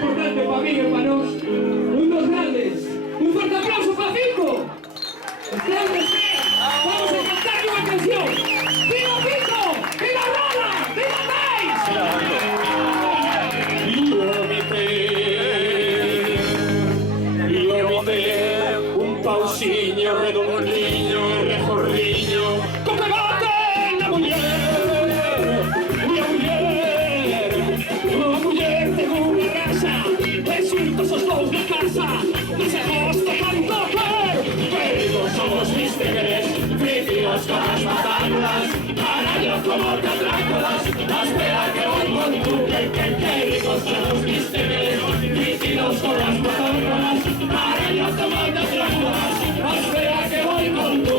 importante para mí, hermanos. Unos grandes. Un fuerte aplauso para Fico. Claro que sí. Vamos a cantar una canción. ¡Viva Fico! ¡Viva Rola! ¡Viva Meis! Io mi te un pausinho redondinho, recorriño, come bate la mujer ten unha raza, besuntos os dous na casa, e se gosta tanto pero somos mis tigres, frígidos con las matanzas, carallo como catrácolas, espera que voy con tu que ricos somos mis tigres, frígidos con las matanzas, carallo como catrácolas, espera que voy con tu.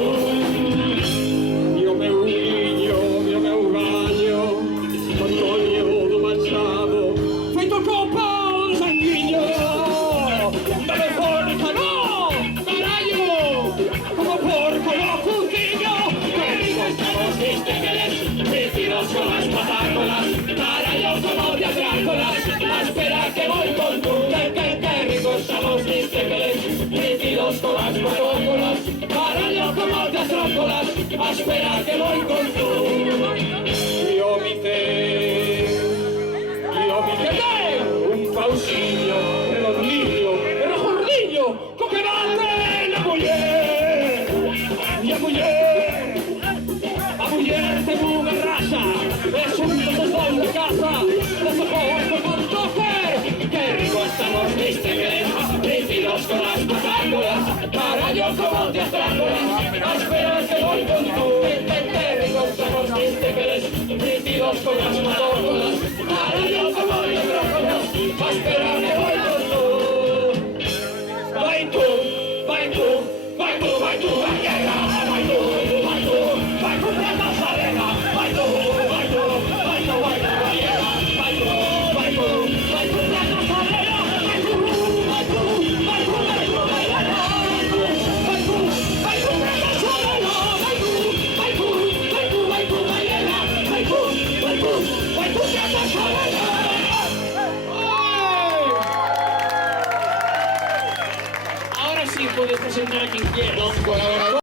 Io meu niño, io meu gallo, Antonio do Machado, feito copa un sanguinho, dame forca, no, carallo, como porco no putillo, que ricos somos mis tigres, rígidos con las patácolas, carallo como de Dráculas, espera que voy con tu, que ricos somos mis tigres, rígidos con las patácolas, carallo como de Dráculas, espera que voy con tu. Io mi te un pausinho redondinho, redondinho, co que bate la muller, e a muller ten unha raza, e xuntos os dous de casa, de socorro con tofer, que ricos estamos mis tigres, rígidos con las patácolas, carallo como de Dráculas, espera que voy con tu, que ricos estamos mis tigres, rígidos con las patácolas, carallo como de Dráculas, espera que voy con tu. Vai tu, vai tu, vai tu, vai tu, vai guerra, vai tu, vai contra a Nazarena, vai tu, vai tu, vai tu, vai tu, vai guerra, vai tu, vai tu, vai contra a Nazarena, vai tu, vai tu, vai tu, vai tu, vai guerra, vai tu, vai tu, vai contra a Nazarena, vai tu, vai tu, vai tu, vai tu, vai guerra, vai tu, vai tu, vai contra a Nazarena. Ahora sí puedes presentar a quien quieras.